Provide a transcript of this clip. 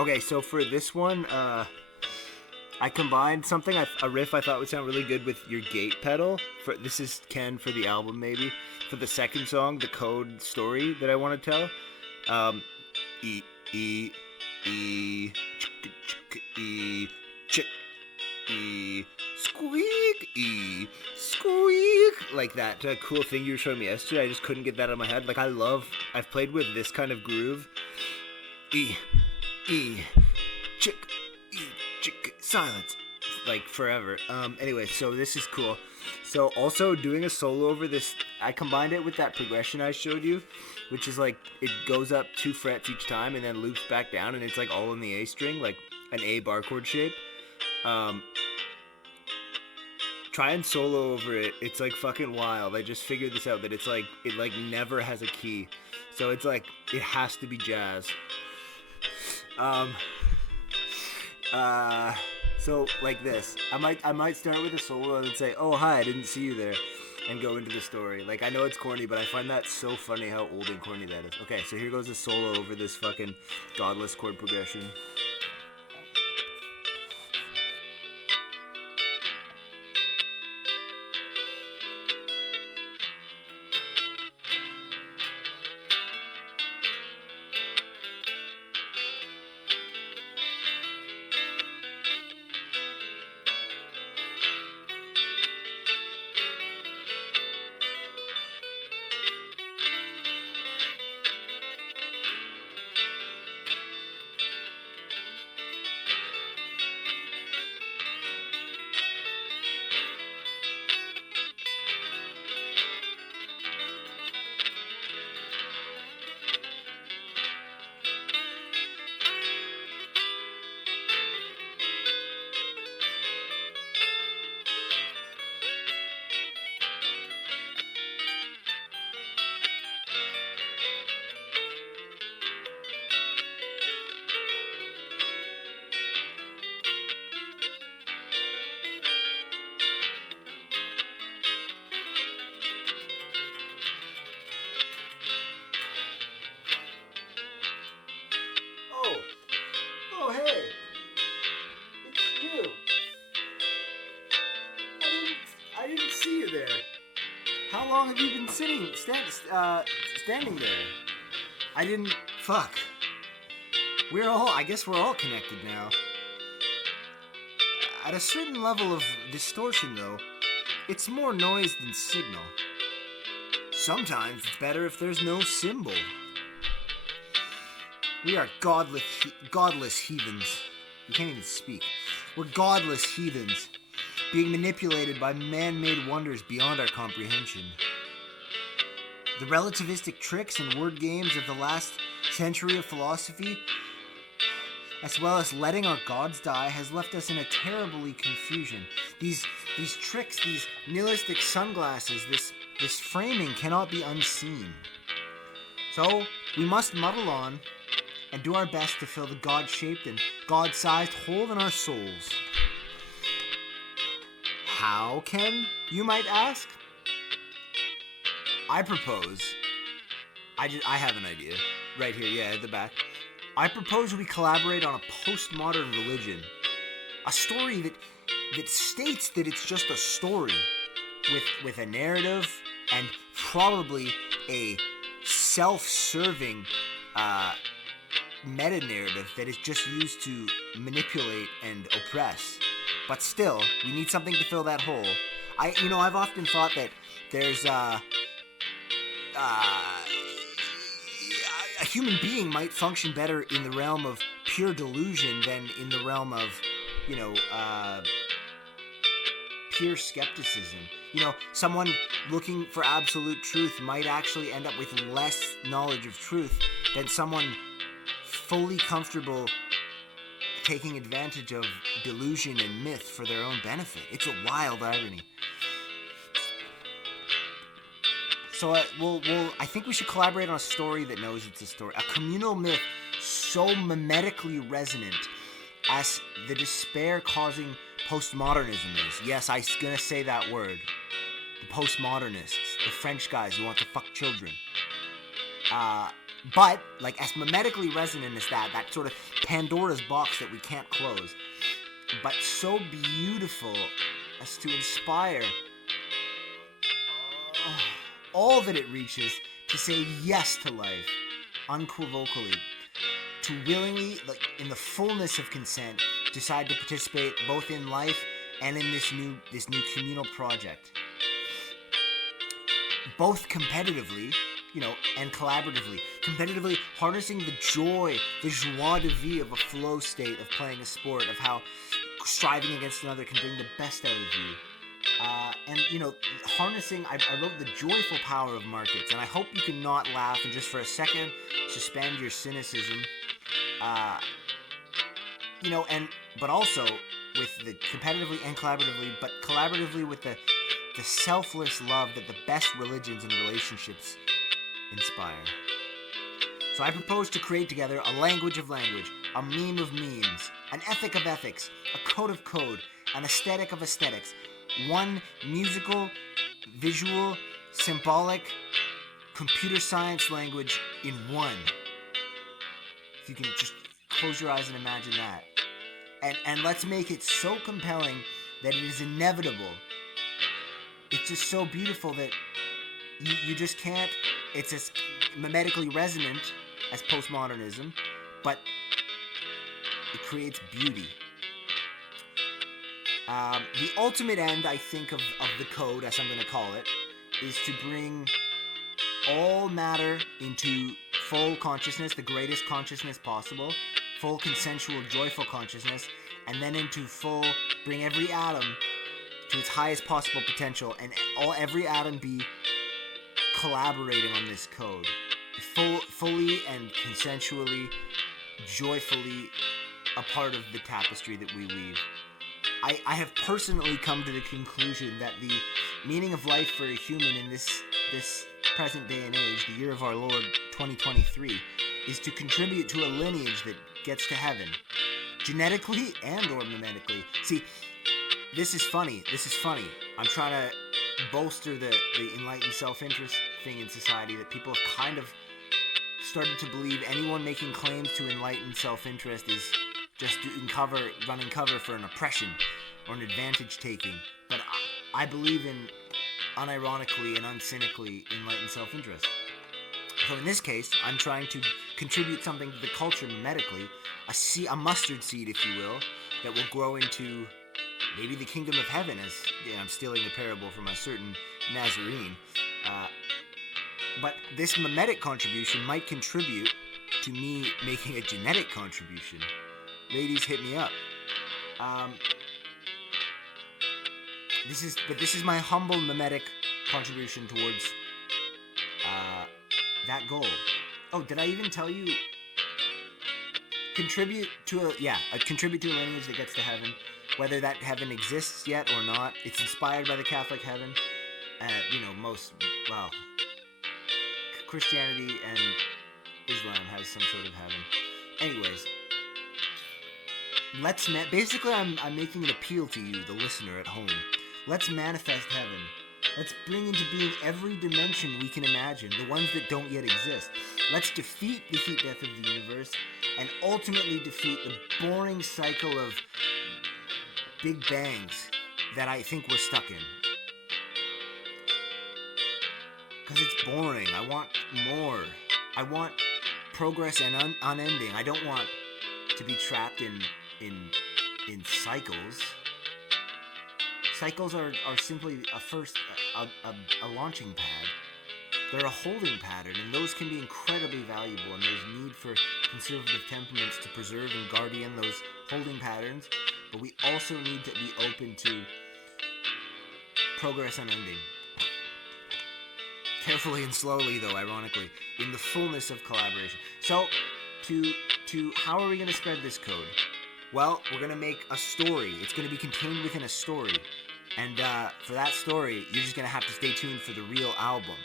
Okay, so for this one, I combined something, a riff I thought would sound really good with your gate pedal. This is Ken for the album, maybe. For the second song, the code story that I want to tell. E, E, E, E, chick, E, squeak, E, squeak. Like that cool thing you were showing me yesterday. I just couldn't get that out of my head. Like, I've played with this kind of groove. E, E, chick, E, chick, silence. Like, forever. Anyway, so this is cool. So, also doing a solo over this, I combined it with that progression I showed you, which is like, it goes up 2 frets each time and then loops back down, and it's like all in the A string, like an A bar chord shape. Try and solo over it. It's like fucking wild. I just figured this out, that it's like, it like never has a key. So it's like, it has to be jazz. So like this, I might start with a solo and say, "Oh hi, I didn't see you there," and go into the story. Like, I know it's corny, but I find that so funny how old and corny that is. Okay, so here goes a solo over this fucking godless chord progression. Oh, hey, it's you. I didn't see you there. How long have you been standing there? I didn't. Fuck. I guess we're all connected now. At a certain level of distortion, though, it's more noise than signal. Sometimes it's better if there's no symbol. We are godless heathens. You can't even speak. We're godless heathens, being manipulated by man-made wonders beyond our comprehension. The relativistic tricks and word games of the last century of philosophy, as well as letting our gods die, has left us in a terribly confusion. These tricks, these nihilistic sunglasses, this framing cannot be unseen. So we must muddle on and do our best to fill the God-shaped and God-sized hole in our souls. How, Ken, you might ask? I propose, I have an idea, right here, yeah, at the back. I propose we collaborate on a postmodern religion. A story that states that it's just a story with a narrative and probably a self-serving meta-narrative that is just used to manipulate and oppress. But still, we need something to fill that hole. I've often thought that there's a human being might function better in the realm of pure delusion than in the realm of, pure skepticism. Someone looking for absolute truth might actually end up with less knowledge of truth than someone fully comfortable taking advantage of delusion and myth for their own benefit. It's a wild irony. So I think we should collaborate on a story that knows it's a story. A communal myth so mimetically resonant as the despair-causing postmodernism is. Yes, I'm gonna say that word. The postmodernists, the French guys who want to fuck children. but like as mimetically resonant as that sort of Pandora's box that we can't close, but so beautiful as to inspire all that it reaches to say yes to life unequivocally, to willingly, like in the fullness of consent, decide to participate both in life and in this new communal project, both competitively, and collaboratively. Competitively harnessing the joy, the joie de vivre of a flow state of playing a sport, of how striving against another can bring the best out of you. And harnessing, I wrote the joyful power of markets, and I hope you can not laugh and just for a second suspend your cynicism. But also with the competitively and collaboratively, but collaboratively with the selfless love that the best religions and relationships inspire. So I propose to create together a language of language, a meme of memes, an ethic of ethics, a code of code, an aesthetic of aesthetics, one musical, visual, symbolic, computer science language in one. If you can just close your eyes and imagine that. And let's make it so compelling that it is inevitable. It's just so beautiful that you just can't. It's as mimetically resonant as postmodernism, but it creates beauty. The ultimate end, I think, of the code, as I'm going to call it, is to bring all matter into full consciousness, the greatest consciousness possible, full consensual, joyful consciousness, and then into full, bring every atom to its highest possible potential, and every atom be collaborating on this code, fully and consensually, joyfully a part of the tapestry that we weave. I have personally come to the conclusion that the meaning of life for a human in this present day and age, the year of our Lord 2023, is to contribute to a lineage that gets to heaven, genetically and or mimetically. See, this is funny. I'm trying to bolster the enlightened self-interest thing in society, that people have kind of started to believe anyone making claims to enlightened self-interest is just running cover for an oppression or an advantage taking. But I believe in unironically and uncynically enlightened self-interest. So in this case, I'm trying to contribute something to the culture mimetically, a mustard seed, if you will, that will grow into maybe the kingdom of heaven, as I'm stealing a parable from a certain Nazarene. But this mimetic contribution might contribute to me making a genetic contribution. Ladies, hit me up. This is my humble mimetic contribution towards that goal. Oh, did I even tell you? Contribute to a lineage that gets to heaven. Whether that heaven exists yet or not, it's inspired by the Catholic heaven. Christianity and Islam has some sort of heaven. Anyways, basically I'm making an appeal to you, the listener at home. Let's manifest heaven. Let's bring into being every dimension we can imagine, the ones that don't yet exist. Let's defeat the heat death of the universe and ultimately defeat the boring cycle of big bangs that I think we're stuck in. Because it's boring. I want more. I want progress and unending. I don't want to be trapped in cycles. Cycles are simply a launching pad. They're a holding pattern, and those can be incredibly valuable, and there's need for conservative temperaments to preserve and guardian those holding patterns, but we also need to be open to progress unending. Carefully and slowly, though, ironically, in the fullness of collaboration. So, to how are we going to spread this code? Well, we're going to make a story. It's going to be contained within a story. And for that story, you're just going to have to stay tuned for the real album.